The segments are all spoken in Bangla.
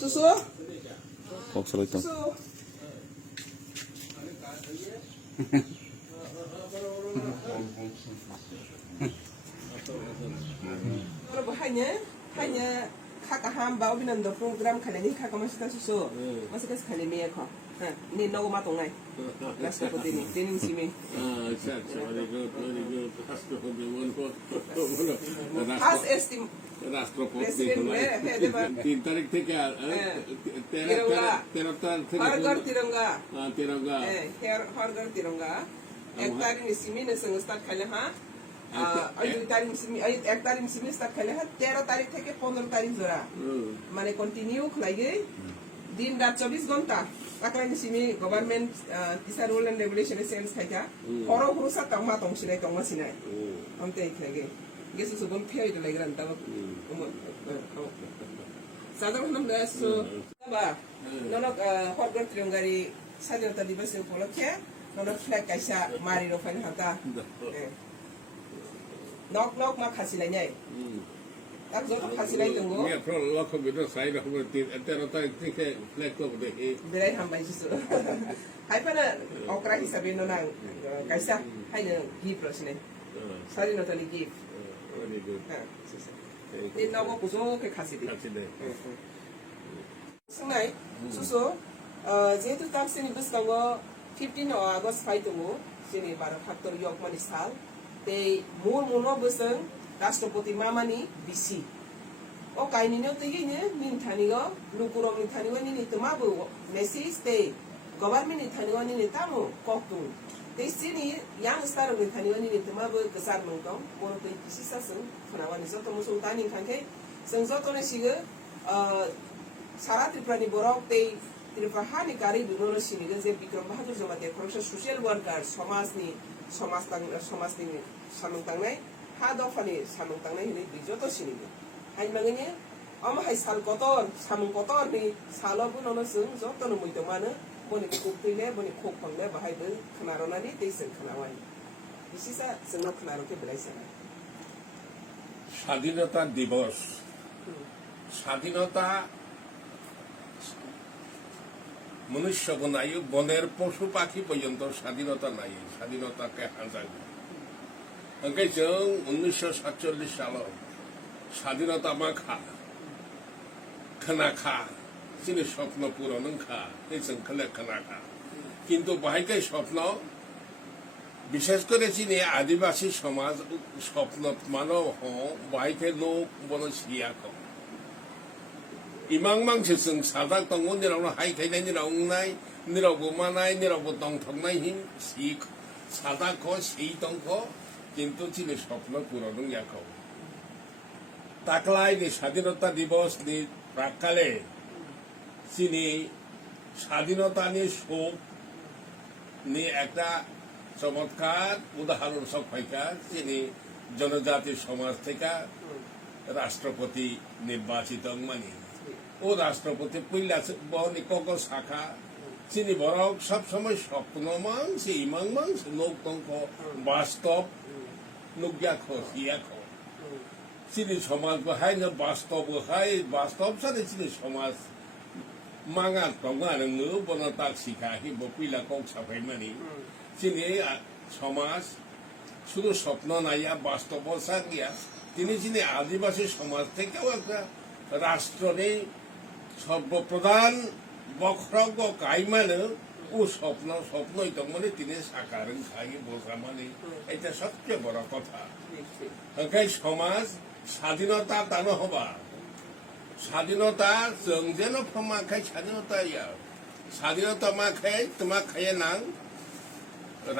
Susu? Oh, salai itu. Susu? hanya kakak hamba binan do program kalian ini kakak masih tak susu masih kas kalian ni aku ini nawa matungai rastrapati ni ini sini has estim রাষ্ট্রপতি 3 তারিখ থেকে har gar tiranga Tiranga har gar tiranga ek tarik ni sini ni seng start kalian ha एक तारीख से स्टार्ट खेले हैं 13 तारीख থেকে 15 तारीख जोड़ा माने कंटिन्यू खुलाइए दिन रात 24 घंटा ताकलाइन सिमी गवर्नमेंट दिसा रूल एंड रेगुलेशन सेंस खाइजा हरो हुसा तंमा तंसिनाय तंमा सिनाय हमते इखलागे गेसु सुबन फेय दे लागरान ता साधारण हम दासु बा ननक हरगर त्रिंगारी स्वाधीनता दिवस उपलक्षे ननक फ्लैग काइसा मारि रफाइन हाता nok ma khasi lai tak zo khasi lai tungo ne pro lo ko bi do sai do ko ti etero ta ti ke flag ko de e berai hambai jisu hai pana okra hisabe no nang kaisa hai ne gi prosne sari no tali gi very good ni no ko kuso ke khasi de sungai suso jetu tak sini bus tango 15 August 5 tungo sini bar factor yok mani sal te mur muno buseng rastrapati mamani bisi o kaini no te ni nin thani go lukuro ni thani go ni tuma bu message te government ni thani go ni tamu koktu te sini yang star ni thani go ni tuma bu kasar mongkong mono te bisi sa seng khana ni so to musul tani khanke seng so to ne siga sara triprani borok te tripahani kari duno sini ge Bikram Bahadhur Jamatia social worker समाज समाजनि सामं तांनाय हा दफानि सामं तांनाय हिनि बिजोतो सिनि हाय मागनि अम हाय साल कतर सामं कतर नि सालबो ननो जों जतनो मुइतो मानो बनि कुपैले बनि खोखंले बाहायबो खनारनानि दैसं खनावानि बिसिसा जोंनो खनारके बेलायसा স্বাধীনতা দিবস স্বাধীনতা মনুষ্য নাই বনের পশু পাখি পর্যন্ত স্বাধীনতা নাই স্বাধীনতাকে হাজার ओंखाय जों 1947 सालाव স্বাধীনতা माखा खोनाखा जोंनि स्वप्न पूरण खा जों खोनाखा किन्तु बाहायके स्वप्न विशेष करे जोंनि आदिवासी समाज स्वप्न मानव बाहायके लोक बन सियाखौ इमां मांसे जों सादा दङ निरावनो हायखायनाय निरावनाय निरावबो मानाय निरावबो दंथंनाय हिं सि सादाखौ सि दंखौ किन्तु जोंनि स्वप्न पूरण याखौ दाख्लायनि स्वाधीनता दिवसनि प्राककाले जोंनि स्वाधीनतानि शोकनि একটা चमत्कार उदाहरण सफायका जोंनि जनजाति समाज থেকে राष्ट्रपति निर्वाचित मानि ও রাষ্ট্রপতি পইলা বনি কক শাখা চিনি বরক সব সময় স্বপ্ন মাংসে ইমাং মাংসে লোক তঙ্ক বাস্তব নুগ্যাখ হিয়াখ চিনি সমাজ বাহাই না বাস্তব সাথে চিনি সমাজ মাঙা টঙ্গা নঙ্গো বনতা শিখা হি বপিলা কক সাফাই মানি চিনি সমাজ শুধু স্বপ্ন নাইয়া বাস্তব সাগিয়া তিনি চিনি আদিবাসী সমাজ থেকেও একটা রাষ্ট্রনি সর্বপ্রধান বক্রজ্ঞ কাইমানো ও স্বপ্নই তো মানে তিনি সাকার খাই বোঝা মানে এটা সবচেয়ে বড় কথা ওখানে সমাজ স্বাধীনতা দানো হবা স্বাধীনতা जों যেন ফমাখাই স্বাধীনতা স্বাধীনতা মাখাই তোমা খাইয়ে নাং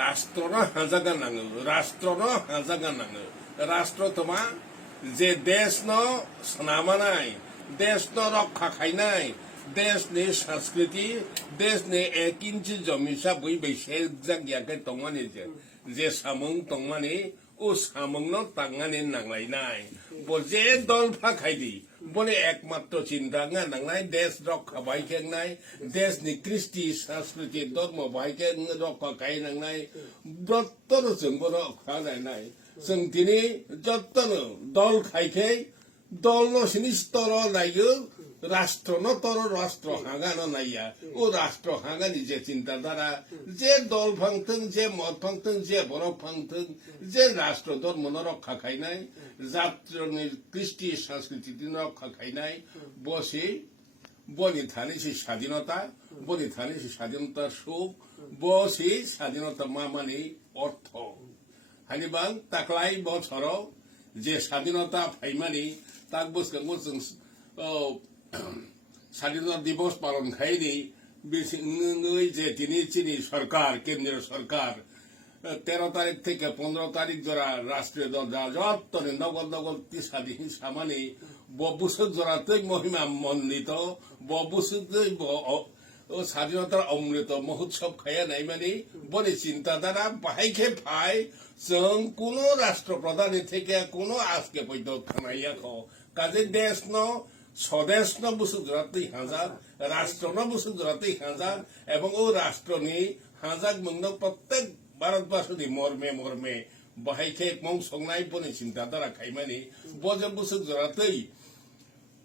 রাষ্ট্রনো হাজাগা নাঙো রাষ্ট্র তোমা যে দেশ ন স্নামানাय देश न रक्षा खायनाय देश ने संस्कृति देश ने 1 इंच जमीसा बई बैसे जागियाके तंगमानि जे सामं तंगमानि ओ सामं न तांगानि नांलायनाय बजे दल फाखायदि बने एकमात्र चिंता नांलाय देश रक्षा बायखेंनाय देश नि कृष्टि संस्कृति धर्म बायखे रक्षा खायनांनाय जत्तनो जों बनो खानायनाय जों दिनै जत्तनो दल खायखे दल न सिनि स्तर नायो রাষ্ট্র ন তর রাষ্ট্র হাঙ্গানো নাইয়া ও রাষ্ট্র হাঙ্গানি যে চিন্তাধারা যে দল ভাঙতেন যে মত ভাঙতেন যে বরফ ভাঙতেন যে রাষ্ট্র ধর্ম রক্ষা খাই নাই জাতীয় কৃষ্টি সংস্কৃতি রক্ষা খাই নাই বসে বনি থানি সেই স্বাধীনতা বনি থানি সেই স্বাধীনতার সুখ বসে স্বাধীনতা মা মানে অর্থ হানিবাং তাকলাই বছর যে স্বাধীনতা ফাইমানি তাক বসকাঙ্গো जों স্বাধীনতা দিবস পালন খাইনি যে তিনি সরকার কেন্দ্রীয় সরকার 13 তারিখ থেকে 15 তারিখ জোড়া রাষ্ট্রীয় দরজা যত নগদ নগদ স্বাধীন সামানি ববুসক জোড়াতেই মহিমা মন্ডিত ববুসকই স্বাধীনতার অমৃত মহোৎসব খাইয়া নাই মানে বলে চিন্তাধারা বাহাইকে ফাই जों কোন রাষ্ট্রপ্রধানী থেকে কোন আজকে পর্যন্ত খানাইয়া কাজে দেশ ন স্বদেশ ন বুসুক জোড়াতেই হাজার রাষ্ট্র ন বুসুক জোড়াতেই হাজার এবং ও রাষ্ট্রনি হাজার মঙ্গ প্রত্যেক ভারতবাসী মর্মে মর্মে বাহাইকে মং সংনাই বনে চিন্তাধারা খাইমানি বজে বুসুক জোড়াতেই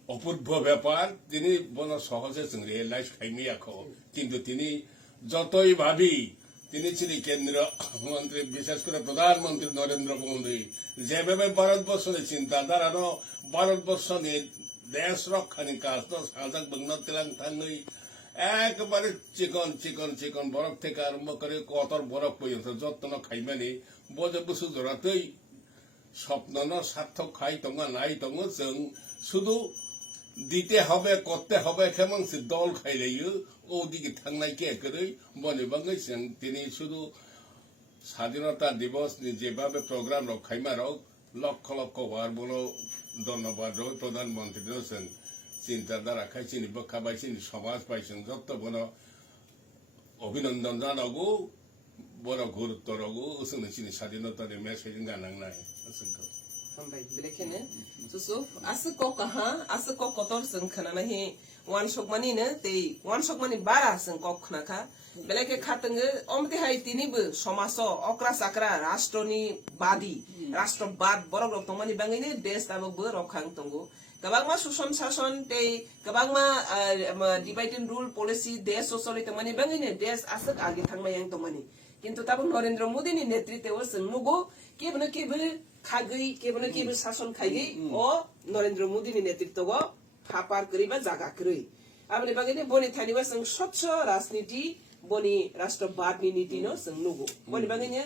অপূর্ব ব্যাপার তিনি বন সহজে जों রিয়েলাইজ খাইমিয়াখো কিন্তু তিনি যতই ভাবি তিনি ছিলেন কেন্দ্রীয় মন্ত্রী বিশেষ করে প্রধানমন্ত্রী নরেন্দ্র মোদী যেভাবে ভারতবর্ষের চিন্তাধারা ভারতবর্ষ নিয়ে দেশ রক্ষানি কাজ সাজাক বংন তেলাং থাঙ্গই একবারে চিকন চিকন চিকন বরফ থেকে আরম্ভ করে কতর বরফ পর্যন্ত যত্ন খাইমানি বজে বসু জোড়াতেই স্বপ্ন সার্থক খাই তঙ্গা নাই তঙ্গ जों শুধু দিতে হবে করতে হবে কেমন সে দল খাইলাইও ওদিকে থাংনাইকে করে বনে বাঙ্গাই जों তিনি শুধু স্বাধীনতা দিবস যেভাবে প্রোগ্রাম রক্ষাইমারক লক্ষ লক্ষ বার বলো ধন্যবাদ রয় প্রধানমন্ত্রী जों চিন্তাধারা খাইছিনি বক্ষা পাইছিনি সমাজ পাইছেন যত বন অভিনন্দন জানাগো বড় গুরুত্ব রগো जोंनि স্বাধীনতার মেসেজ গানাंनाय हामबाय बेलेखेने सुसु आसको कहा आसको कतर जों खोनाना हे वान सकमानिनो ते वान सकमानि बारा जों कक खोनाखा बेलेखे खातंगे अमते हाय तिनिबो समाजो अक्रा साक्रा राष्ट्रनि बादी राष्ट्रबाद बरक रक तंमानि बाङैनो देश दाबो रखां तंगो गोबांमा सुसन शासन ते गोबांमा डिवाइड एन्ड रुल पलिसि देश ससलि तंमानि बाङैनो देश आसक आगे थांनाय आं तंमानि किन्तु ताबो नरेंद्र मोदीनि नेतृत्वआव जों नुगो केबो खागै केबो शासन खाइगै ओ नरेंद्र मोदीनि नेतृत्वआव फापार करिबा जागा करै आबनि बागैनो बनि थानिबा जों स्वच्छ राजनीति बनि राष्ट्रवादनि नीति न जों नुगो बनि बागैनो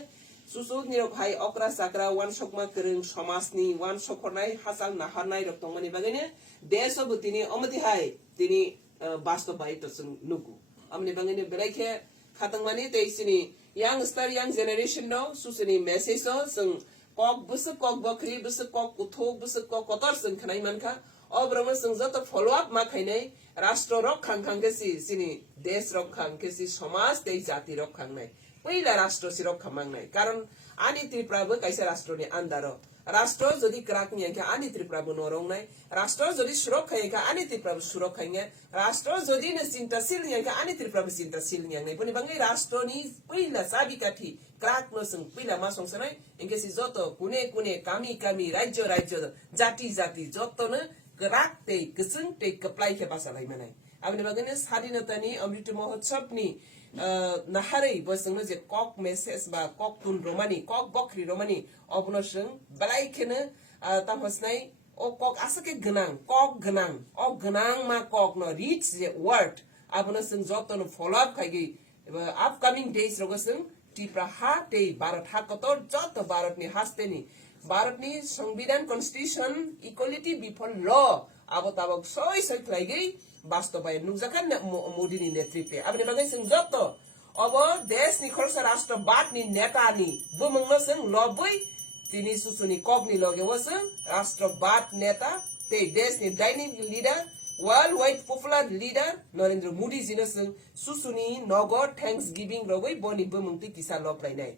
सुसु निरक हाय अक्रा साक्रा वान सकमा करं समाजनि वान सकरनाय हासाल नाहारनाय रक्तमनि बागैनो देशआवबो तिनि अमति हाय तिनि वास्तवबाय त जों नुगो आबनि बागैनो बेलायखे खातंमानि तेसिनि youngster young generation no susuni message so जों कक बुस कक बखरी बुस कक कुथो बुस कक कतर जों खनाय मानखा अब्रम जों जत फॉलो अप मा खाइनाय राष्ट्र रक्षां खांगेसि सिनि देश रक्षां केसि समाज ते जाति रक्षांनाय पहिला राष्ट्र सि रक्षा मांगनाय कारण आनि त्रिपुराबो कैसे राष्ट्रनि आन्दार राष्ट्र जदि क्राकनि के आनि त्रिपुराबो नरंनाय राष्ट्र जदि सुरक्षाय के आनि त्रिपुराबो सुरक्षाय राष्ट्र जदि न चिन्ताशील के आनि त्रिपुराबो चिन्ताशील न्याय पनि बंगै राष्ट्रनि पहिला साबिकाठी क्राक न जों पहिला मा संसारनाय इंकेसि जत कुने कुने कामी कामी राज्य राज्य जाति जाति जतनो क्राक ते गसं ते कप्लाय के बासालाय मानाय आबनि बागैनो स्वाधीनतानि अमृत महोत्सवनि नाहारै बसंनो जे कक मेसेज बा कक तुन रोमानी कक बखरी रोमानी अबनसं बलायखेनो तामहसनाय ओ कक आसके गनां कक गनां ओ गनां मा कक न रिच जे वर्ड आबनसं जतनो फॉलो अप खाइगै अपकमिंग डेज रगसं टिप्रा हा ते भारत हा कतर जत भारतनि हास्तेनि भारतनि संविधान कन्स्टिट्यूशन इक्वालिटी बिफोर ल आबो ताबक सय सय खाइगै वास्तवबाय नुजाखान मोदीनि नेतृत्व आबनि बागै जों जत अब देशनि खरसा राष्ट्रवादनि नेतानि बुमंगनो जों लबै तिनि सुसुनि कगनि लगेव जों राष्ट्रवाद नेता ते देशनि dynamic leader worldwide popular leader Narendra Modi जिनो जों सुसुनि नगद थैंक्स गिविंग रगै बनि बुमंगति किसा लपलायनाय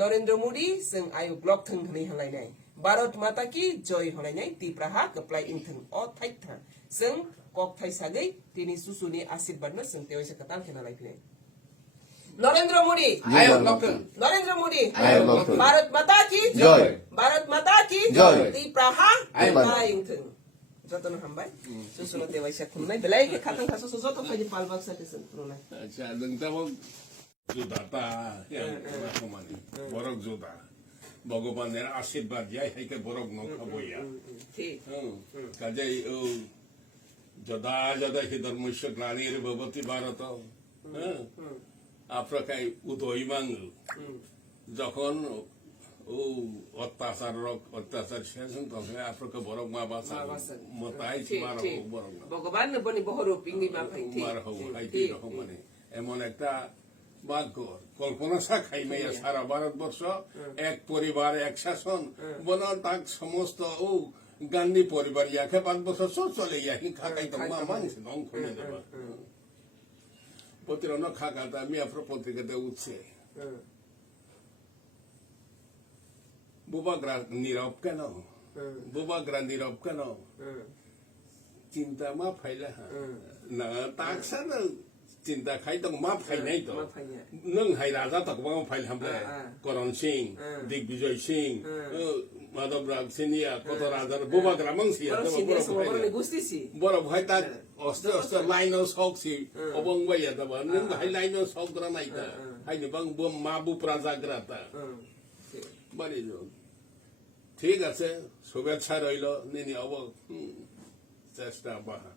नरेंद्र मोदी जों आयु ब्लक थं हनै हलायनाय भारत माता की जय हलायनाय तिप्राहा कप्लाय इंथं अ थाइथा जों कक थाइसागै तिनि सुसुनि आशीर्वाद न जों तेवसे कताल खेना लायफिनाय नरेंद्र मोदी आयु ब्लक नरेंद्र मोदी आयु ब्लक भारत माता की जय भारत माता की जय तिप्राहा कप्लाय इंथं যতন হামবাই সুসুনো দেবাইসা খুননাই বেলাই কে খাতং খাসো যত ফাইদি পালবাক সাইতেছেন খুননাই আচ্ছা নोंथांबो জুদাতা রকমানি বরক জুদা ভগবানের আশীর্বাদ যাই হাইকে বরক নখাবইয়া ঠিক কাজেই ও যদা যদা হি ধর্মস্য গ্লানির ভবতি ভারত আফ্রিকায় উদয়মান যখন ও অত্যাচার শেষ তখন আফ্রিকা বরক মা বাসা মতাই মার বরক ভগবান বনি বহর পিংনি মা ফাই ঠিক মার হবো হাইতি রকম মানে এমন একটা ভাগ্য কল্পনা শাখাই মেয়ে সারা ভারতবর্ষ এক পরিবার এক শাসন বল তাক সমস্ত ও গান্ধী পরিবার ইয়াকে 5 বছর চলে ইয়াহি খাকাই তো মা মানুষ নং খুলে দেবা প্রতিরণ খাকাতা আমি আপনার পত্রিকাতে উঠছে বুবাগ্রা নীরব কেন বুবাগ্রা নীরব কেন চিন্তা মা ফাইলা না তাকসা না চিন্তা খাই তো মা ফাই নাই তো নং হাই রাজা তক মা ফাইল হামলে করণ সিং দিগ্বিজয় সিং মাধব রাগ সিনিয়া কত রাজার বুবাগ্রা মাংসিয়া বড় ভাই তার অস্ত্র অস্ত্র লাইনও শখছি অবংবাইয়া দেবা নং হাই লাইনও শখরা নাই তা হাই নিবাং মা বুপ্রাজাগ্রাতা বাড়ি ঠিক আছে শুভেচ্ছা রইল নিনি অব চেষ্টা বাহা